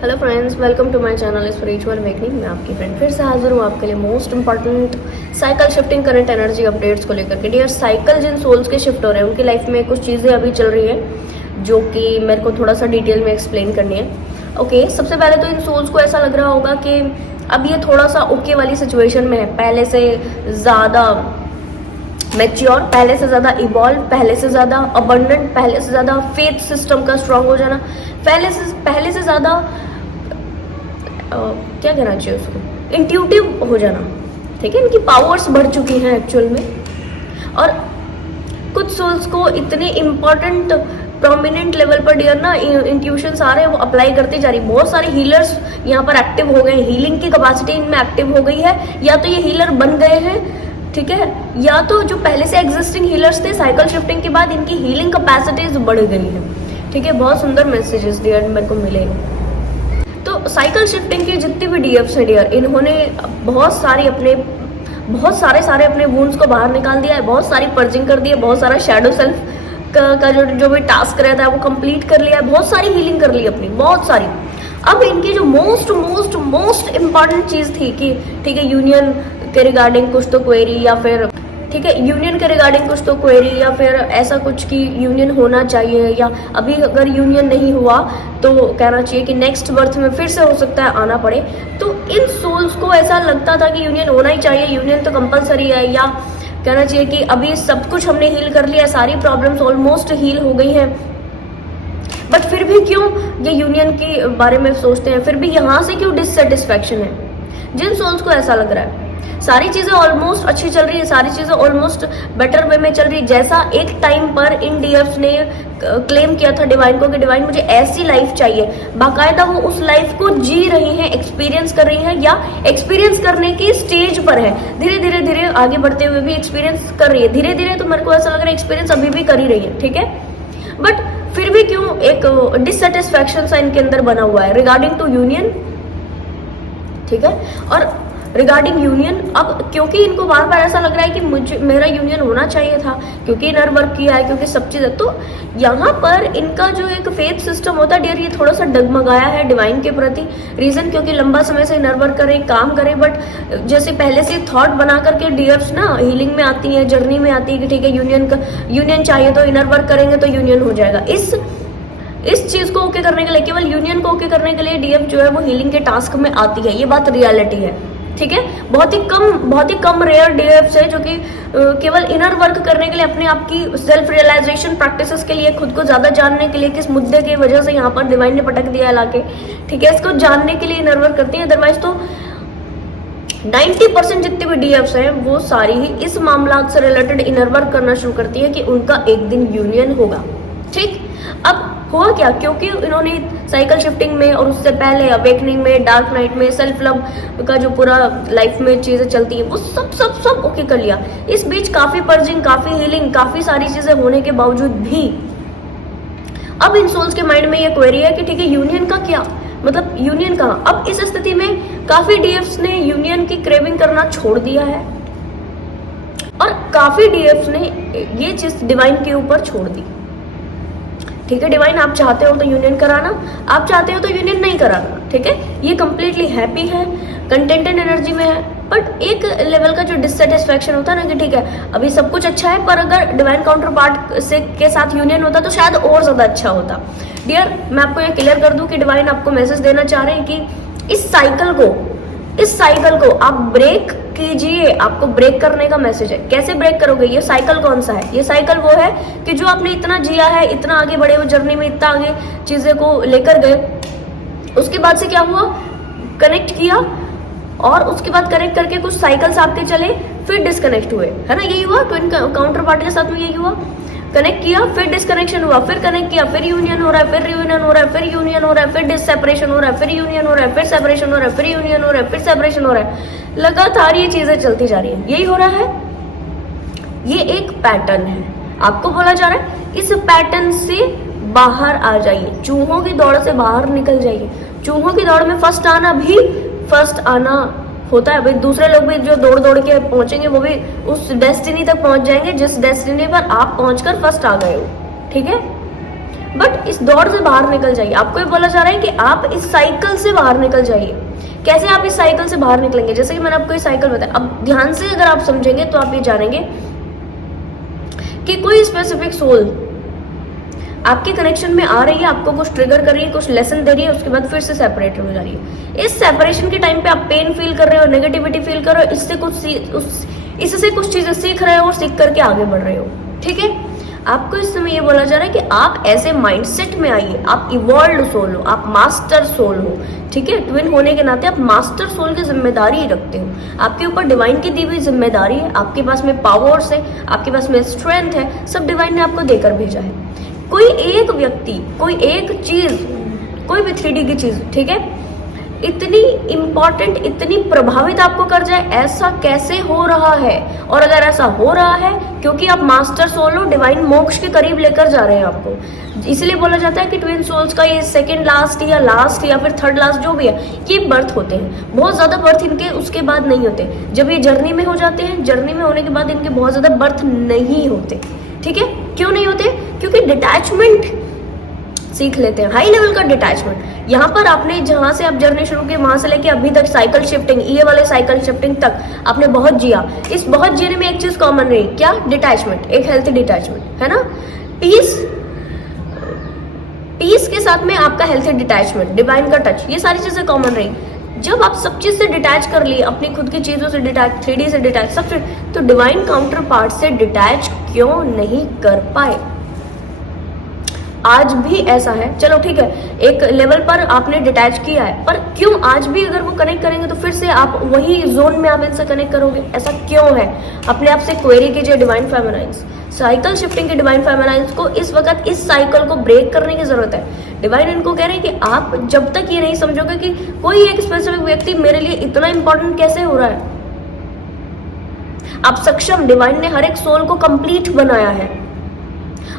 Hello friends, welcome to my channel spiritual awakening. मैं आपकी friend फिर से हाजिर हूँ आपके लिए most important cycle shifting current energy updates को लेकर के। डियर साइकिल जिन सोल्स के शिफ्ट हो रहे हैं उनकी लाइफ में कुछ चीज़ें अभी चल रही है जो कि मेरे को थोड़ा सा डिटेल में एक्सप्लेन करनी है। ओके, सबसे पहले तो इन सोल्स को ऐसा लग रहा होगा कि अब ये थोड़ा सा ओके वाली सिचुएशन में है, पहले से ज़्यादा मैच्योर, पहले से ज़्यादा इवॉल्व, पहले से ज़्यादा अबंडेंट, पहले से ज़्यादा फेथ सिस्टम का स्ट्रांग हो जाना, पहले से ज़्यादा क्या कहना चाहिए उसको, इंट्यूटिव हो जाना। ठीक है, इनकी पावर्स बढ़ चुकी हैं एक्चुअल में। और कुछ सोल्स को इतने इम्पोर्टेंट प्रोमिनेंट लेवल पर डियर ना इंट्यूशंस आ रहे हैं, वो अप्लाई करते जा रही। बहुत सारे हीलर्स यहाँ पर एक्टिव हो गए, हीलिंग की कैपेसिटी इनमें एक्टिव हो गई है। या तो ये हीलर बन गए हैं, ठीक है, या तो जो पहले से एग्जिस्टिंग हीलर्स थे साइकिल शिफ्टिंग के बाद इनकी हीलिंग कैपेसिटीज बढ़ गई है। ठीक है, बहुत सुंदर मैसेजेस डियर मेरे को मिले। तो साइकिल शिफ्टिंग के जितने भी डीएफ्स हैं डियर, इन्होंने बहुत सारे अपने वुंड्स को बाहर निकाल दिया है, बहुत सारी पर्जिंग कर दी है, बहुत सारा शैडो सेल्फ का जो भी टास्क रहता है वो कंप्लीट कर लिया है, बहुत सारी हीलिंग कर ली अपनी, बहुत सारी। अब इनकी जो मोस्ट इम्पॉर्टेंट चीज थी कि ठीक है यूनियन के रिगार्डिंग कुछ तो क्वेरी, या फिर ठीक है यूनियन के रिगार्डिंग कुछ तो क्वेरी, या फिर ऐसा कुछ कि यूनियन होना चाहिए, या अभी अगर यूनियन नहीं हुआ तो कहना चाहिए कि नेक्स्ट बर्थ में फिर से हो सकता है आना पड़े। तो इन सोल्स को ऐसा लगता था कि यूनियन होना ही चाहिए, यूनियन तो कंपलसरी है, या कहना चाहिए कि अभी सब कुछ हमने हील कर लिया, सारी प्रॉब्लम्स ऑलमोस्ट हील हो गई हैं, बट फिर भी क्यों ये यूनियन के बारे में सोचते हैं, फिर भी यहाँ से क्यों डिससेटिस्फैक्शन है। जिन सोल्स को ऐसा लग रहा है सारी चीजें ऑलमोस्ट अच्छी चल रही है, सारी चीजें ऑलमोस्ट बेटर वे में चल रही है, जैसा एक टाइम पर इन डीएफ्स ने क्लेम किया था डिवाइन को कि डिवाइन मुझे ऐसी लाइफ चाहिए, बाकायदा वो उस लाइफ को जी रही हैं, एक्सपीरियंस कर रही हैं, या एक्सपीरियंस करने की स्टेज पर है। धीरे धीरे आगे बढ़ते हुए भी एक्सपीरियंस कर रही है, धीरे धीरे तो मेरे को ऐसा लग रहा है एक्सपीरियंस अभी भी कर ही रही है। ठीक है, बट फिर भी क्यों एक डिससेटिस्फैक्शन सा इनके अंदर बना हुआ है रिगार्डिंग टू यूनियन। ठीक है, और रिगार्डिंग यूनियन अब क्योंकि इनको बार बार ऐसा लग रहा है कि मेरा यूनियन होना चाहिए था, क्योंकि इनर वर्क किया है, क्योंकि सब चीज़ है, तो यहाँ पर इनका जो एक फेथ सिस्टम होता है डियर, ये थोड़ा सा डगमगाया है डिवाइन के प्रति। रीजन क्योंकि लंबा समय से इनर वर्क करे, काम करे, बट जैसे पहले से थॉट बना करके डियर्स ना हीलिंग में आती है, जर्नी में आती है कि ठीक है यूनियन चाहिए तो इनर वर्क करेंगे तो यूनियन हो जाएगा। इस चीज को ओके करने के लिए, केवल यूनियन को ओके करने के लिए डीएफ जो है वो हीलिंग के टास्क में आती है, ये बात रियलिटी है। ठीक है, बहुत ही कम रेयर डीएफ्स है जो कि केवल इनर वर्क करने के लिए, अपने आप की सेल्फ रियलाइजेशन प्रैक्टिसेस के लिए, खुद को ज्यादा जानने के लिए, किस मुद्दे की वजह से यहाँ पर डिवाइन ने पटक दिया है लाके, ठीक है, इसको जानने के लिए इनर वर्क करती है। अदरवाइज तो 90% जितने भी डीएफ्स हैं वो सारी ही इस मामला से रिलेटेड इनर वर्क करना शुरू करती है कि उनका एक दिन यूनियन होगा। ठीक, अब हुआ क्या, क्योंकि इन्होंने साइकिल शिफ्टिंग में और उससे पहले अवेकनिंग में, डार्क नाइट में, सेल्फ लव का जो पूरा लाइफ में चीजें चलती हैं वो सब ओके कर लिया। इस बीच काफी पर्जिंग, काफी हीलिंग, काफी सारी चीजें होने के बावजूद भी अब इन सोल्स के माइंड में ये क्वेरी है कि ठीक है यूनियन का क्या मतलब, यूनियन कहाँ। अब इस स्थिति में काफी डीएफ्स ने यूनियन की क्रेविंग करना छोड़ दिया है, और काफी डीएफ्स ने ये चीज डिवाइन के ऊपर छोड़ दी। ठीक है, डिवाइन आप चाहते हो तो यूनियन कराना, आप चाहते हो तो यूनियन नहीं कराना। ठीक है, ये कंप्लीटली हैप्पी है, कंटेंटेड एनर्जी में है, बट एक लेवल का जो डिससेटिस्फैक्शन होता है ना कि ठीक है अभी सब कुछ अच्छा है, पर अगर डिवाइन काउंटर पार्ट से के साथ यूनियन होता तो शायद और ज्यादा अच्छा होता। डियर, मैं आपको ये क्लियर कर दूं कि डिवाइन आपको मैसेज देना चाह रहे हैं कि इस साइकिल को आप ब्रेक कीजिए, आपको ब्रेक करने का मैसेज है। कैसे ब्रेक करोगे, ये साइकिल कौन सा है, ये साइकिल वो है कि जो आपने इतना जिया है, इतना आगे बढ़े हुए जर्नी में, इतना आगे चीजें को लेकर गए, उसके बाद से क्या हुआ, कनेक्ट किया, और उसके बाद कनेक्ट करके कुछ साइकिल्स आपके चले, फिर डिस्कनेक्ट हुए, है ना, यही हुआ ट्विन काउंटर पार्ट के साथ में, यही हुआ, कनेक्ट किया, फिर डिस्कनेक्शन हुआ, फिर कनेक्ट किया, फिर यूनियन हो रहा है, फिर यूनियन हो रहा है, फिर यूनियन हो रहा है, फिर डिससेपरेशन हो रहा है, फिर यूनियन हो रहा है, फिर सेपरेशन हो रहा है, फिर यूनियन हो रहा है, फिर सेपरेशन हो रहा है, लगातार ये चीजें चलती जा रही है, यही हो रहा है। ये एक पैटर्न है, आपको बोला जा रहा है इस पैटर्न से बाहर आ जाइए, चूहों की दौड़ से बाहर निकल जाइए। चूहों की दौड़ में फर्स्ट आना होता है भाई, दूसरे लोग भी जो दौड़ दौड़ के पहुंचेंगे वो भी उस डेस्टिनी तक पहुंच जाएंगे जिस डेस्टिनी पर आप पहुंचकर फर्स्ट आ गए हो। ठीक है, बट इस दौड़ से बाहर निकल जाइए। आपको ये बोला जा रहा है कि आप इस साइकिल से बाहर निकल जाइए। कैसे आप इस साइकिल से बाहर निकलेंगे? जैसे कि मैंने आपको ये साइकिल बताया, अब ध्यान से अगर आप समझेंगे तो आप ये जानेंगे कि कोई स्पेसिफिक सोल आपके कनेक्शन में आ रही है, आपको कुछ ट्रिगर कर रही है, कुछ लेसन दे रही है, उसके बाद फिर से सेपरेट हो जा रही है। इस सेपरेशन के टाइम पे आप पेन फील कर रहे हो, नेगेटिविटी फील कर रहे हो, इससे कुछ चीजें सीख रहे हो और सीख करके आगे बढ़ रहे हो। ठीक है, आपको इस समय ये बोला जा रहा है कि आप ऐसे माइंडसेट में आइए। आप इवॉल्व सोल हो, आप मास्टर सोल हो। ठीक है, ट्विन होने के नाते आप मास्टर सोल की जिम्मेदारी रखते हो। आपके ऊपर डिवाइन की दी हुई जिम्मेदारी है, आपके पास में पावर्स है, आपके पास में स्ट्रेंथ है, सब डिवाइन ने आपको देकर भेजा है। कोई एक व्यक्ति, कोई एक चीज, कोई भी 3D की चीज, ठीक है, इतनी इंपॉर्टेंट, इतनी प्रभावित आपको कर जाए, ऐसा कैसे हो रहा है? और अगर ऐसा हो रहा है क्योंकि आप मास्टर सोल हो, डिवाइन मोक्ष के करीब लेकर जा रहे हैं आपको। इसलिए बोला जाता है कि ट्विन सोल्स का ये सेकंड लास्ट या फिर थर्ड लास्ट जो भी है, ये बर्थ होते हैं। बहुत ज्यादा बर्थ इनके उसके बाद नहीं होते। जब ये जर्नी में हो जाते हैं, जर्नी में होने के बाद इनके बहुत ज्यादा बर्थ नहीं होते। ठीक है, क्यों नहीं होते? क्योंकि डिटैचमेंट सीख लेते हैं, हाई लेवल का डिटैचमेंट। यहाँ पर आपने जहां से आप जर्नी शुरू की, वहां से लेके अभी तक साइकिल शिफ्टिंग, ये वाले साइकिल शिफ्टिंग तक आपने बहुत जिया। इस बहुत जीने में एक चीज कॉमन रही, क्या? डिटैचमेंट, एक हेल्थी डिटैचमेंट, है ना। पीस के साथ में आपका हेल्थी डिटैचमेंट, डिवाइन का टच, ये सारी चीजें कॉमन रही। जब आप सब चीज से डिटैच कर लिए, अपनी खुद की चीजों से डिटैच, 3D से डिटैच, सब चीज, तो डिवाइन काउंटर पार्ट से डिटैच क्यों नहीं कर पाए? आज भी ऐसा है। चलो ठीक है, एक लेवल पर आपने डिटैच किया है, पर क्यों आज भी अगर वो कनेक्ट करेंगे तो फिर से आप वही जोन में आप इनसे कनेक्ट करोगे? ऐसा क्यों है? अपने आप से क्वेरी कीजिए डिवाइन फेमिनाइन्स, साइकिल शिफ्टिंग के डिवाइन फेमिनाइन्स को इस वक्त इस साइकिल को ब्रेक करने की जरूरत है। डिवाइन इनको कह रहे हैं कि आप जब तक ये नहीं समझोगे कि कोई एक स्पेसिफिक व्यक्ति मेरे लिए इतना इंपॉर्टेंट कैसे हो रहा है, आप सक्षम, डिवाइन ने हर एक सोल को कंप्लीट बनाया है,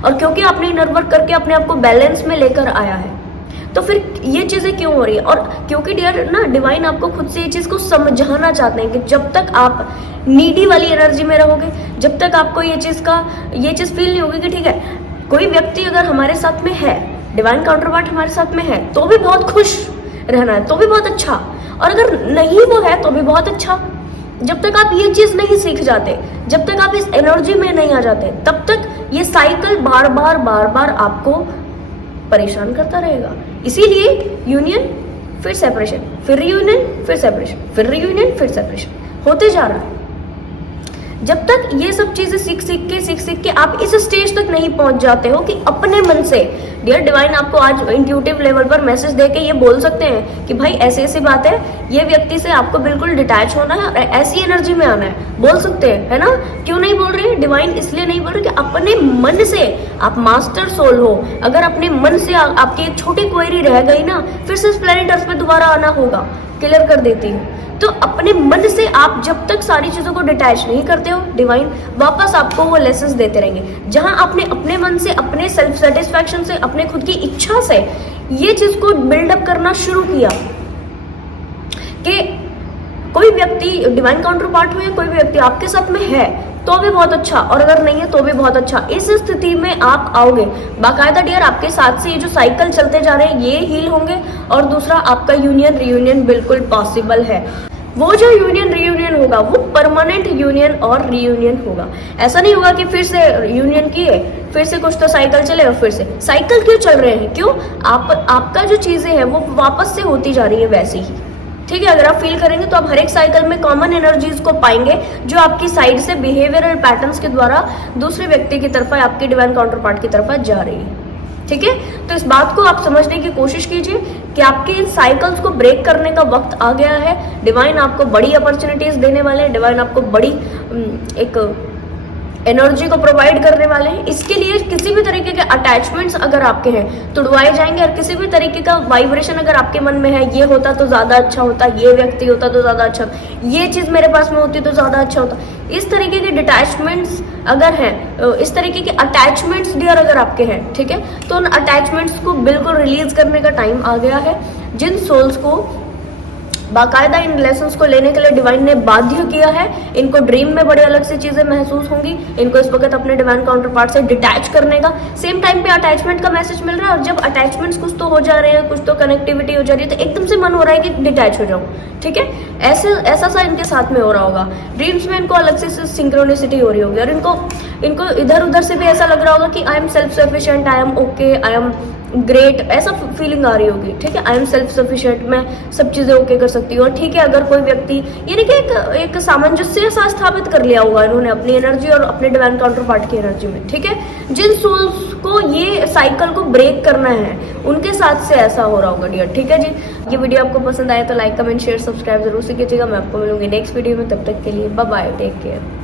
और क्योंकि आपने इनर वर्क करके अपने आप को बैलेंस में लेकर आया है, तो फिर ये चीजें क्यों हो रही है? और क्योंकि डियर ना, डिवाइन आपको खुद से ये चीज को समझाना चाहते हैं कि जब तक आप नीडी वाली एनर्जी में रहोगे, जब तक आपको ये चीज फील नहीं होगी कि ठीक है, कोई व्यक्ति अगर हमारे साथ में है, डिवाइन काउंटर पार्ट हमारे साथ में है, तो भी बहुत खुश रहना है, तो भी बहुत अच्छा, और अगर नहीं वो है तो भी बहुत अच्छा। जब तक आप ये चीज नहीं सीख जाते, जब तक आप इस एनर्जी में नहीं आ जाते, तब तक ये साइकिल बार बार आपको परेशान करता रहेगा। इसीलिए यूनियन फिर सेपरेशन, फिर रियूनियन, फिर सेपरेशन, फिर रियूनियन, फिर सेपरेशन होते जा रहा है। जब तक ये सब चीजें सीख के आप इस स्टेज तक नहीं पहुंच जाते हो कि अपने मन से, डियर डिवाइन आपको आज इंट्यूटिव लेवल पर मैसेज देके ये बोल सकते हैं कि भाई ऐसी ऐसी बात है, ये व्यक्ति से आपको बिल्कुल डिटैच होना है और ऐसी एनर्जी में आना है, बोल सकते हैं, है ना। क्यों नहीं बोल रहे हैं डिवाइन? इसलिए नहीं बोल रहे कि अपने मन से आप मास्टर सोल हो। अगर अपने मन से आपकी एक छोटी क्वेरी रह गई ना, फिर से इस प्लेनेट अर्थ पे दोबारा आना होगा। क्लियर कर देती हूँ। तो अपने मन से आप जब तक सारी चीजों को डिटैच नहीं करते हो, डिवाइन वापस आपको वो लेसन्स देते रहेंगे। जहां आपने अपने मन से, अपने सेल्फ सेटिस्फैक्शन से, अपने खुद की इच्छा से ये चीज को बिल्डअप करना शुरू किया कि कोई व्यक्ति डिवाइन काउंटर पार्ट हो या कोई भी व्यक्ति आपके साथ में है तो भी बहुत अच्छा, और अगर नहीं है तो भी बहुत अच्छा। इस स्थिति में आप आओगे बाकायदा डियर, आपके साथ से ये जो साइकिल चलते जा रहे हैं ये हील होंगे, और दूसरा आपका यूनियन रियूनियन बिल्कुल पॉसिबल है। वो जो यूनियन रियूनियन होगा वो परमानेंट यूनियन और रियूनियन होगा। ऐसा नहीं होगा कि फिर से यूनियन किए, फिर से कुछ तो साइकिल चले और फिर से साइकिल क्यों चल रहे हैं? क्यों? आपका जो चीजें हैं वो वापस से होती जा रही है वैसे ही। ठीक है, अगर आप फील करेंगे तो आप हर एक साइकिल में कॉमन एनर्जीज को पाएंगे जो आपकी साइड से बिहेवियरल पैटर्न्स के द्वारा दूसरे व्यक्ति की तरफ, आपके डिवाइन काउंटर पार्ट की तरफ जा रही है। ठीक है, तो इस बात को आप समझने की कोशिश कीजिए कि आपके इन साइकिल्स को ब्रेक करने का वक्त आ गया है। डिवाइन आपको बड़ी अपॉर्चुनिटीज देने वाले हैं, डिवाइन आपको बड़ी एक एनर्जी को प्रोवाइड करने वाले हैं। इसके लिए किसी भी तरीके के अटैचमेंट्स अगर आपके हैं तो उड़वाए जाएंगे, और किसी भी तरीके का वाइब्रेशन अगर आपके मन में है, ये होता तो ज्यादा अच्छा होता, ये व्यक्ति होता तो ज्यादा अच्छा, ये चीज मेरे पास में होती तो ज्यादा अच्छा होता, इस तरीके के डिटैचमेंट्स अगर हैं, इस तरीके के अटैचमेंट्स डियर अगर आपके हैं, ठीक है, तो उन अटैचमेंट्स को बिल्कुल रिलीज करने का टाइम आ गया है। जिन सोल्स को बाकायदा इन लेसन्स को लेने के लिए डिवाइन ने बाध्य किया है। इनको ड्रीम में बड़े अलग सी चीजें महसूस होंगी, इनको इस वक्त अपने डिवाइन काउंटर पार्ट से डिटैच करने का, सेम टाइम पे अटैचमेंट का मैसेज मिल रहा है। और जब अटैचमेंट्स कुछ तो हो जा रहे हैं, कुछ तो कनेक्टिविटी हो जा रही है, तो एकदम से मन हो रहा है कि डिटैच हो जाऊं, ठीक है। ऐसा सा इनके साथ में हो रहा होगा। ड्रीम्स में इनको अलग से सिंक्रोनिसिटी हो रही होगी, और इनको इधर उधर से भी ऐसा लग रहा होगा कि I am self sufficient, I am okay, I am great, ऐसा फीलिंग आ रही होगी, ठीक है। आई एम सेल्फ सफिशिएंट, मैं सब चीजें ओके कर सकती हूँ। और ठीक है, अगर कोई व्यक्ति यानी कि एक सामंजस्य सा स्थापित कर लिया होगा इन्होंने अपनी एनर्जी और अपने डिवाइन काउंटर पार्ट की एनर्जी में, ठीक है। जिन सोल्स को ये साइकिल को ब्रेक करना है उनके साथ से ऐसा हो रहा होगा डियर, ठीक है जी। ये वीडियो आपको पसंद आए तो लाइक, कमेंट, शेयर, सब्सक्राइब जरूर से कीजिएगा। मैं आपको मिलूंगी नेक्स्ट वीडियो में, तब तक के लिए बाय बाय, टेक केयर।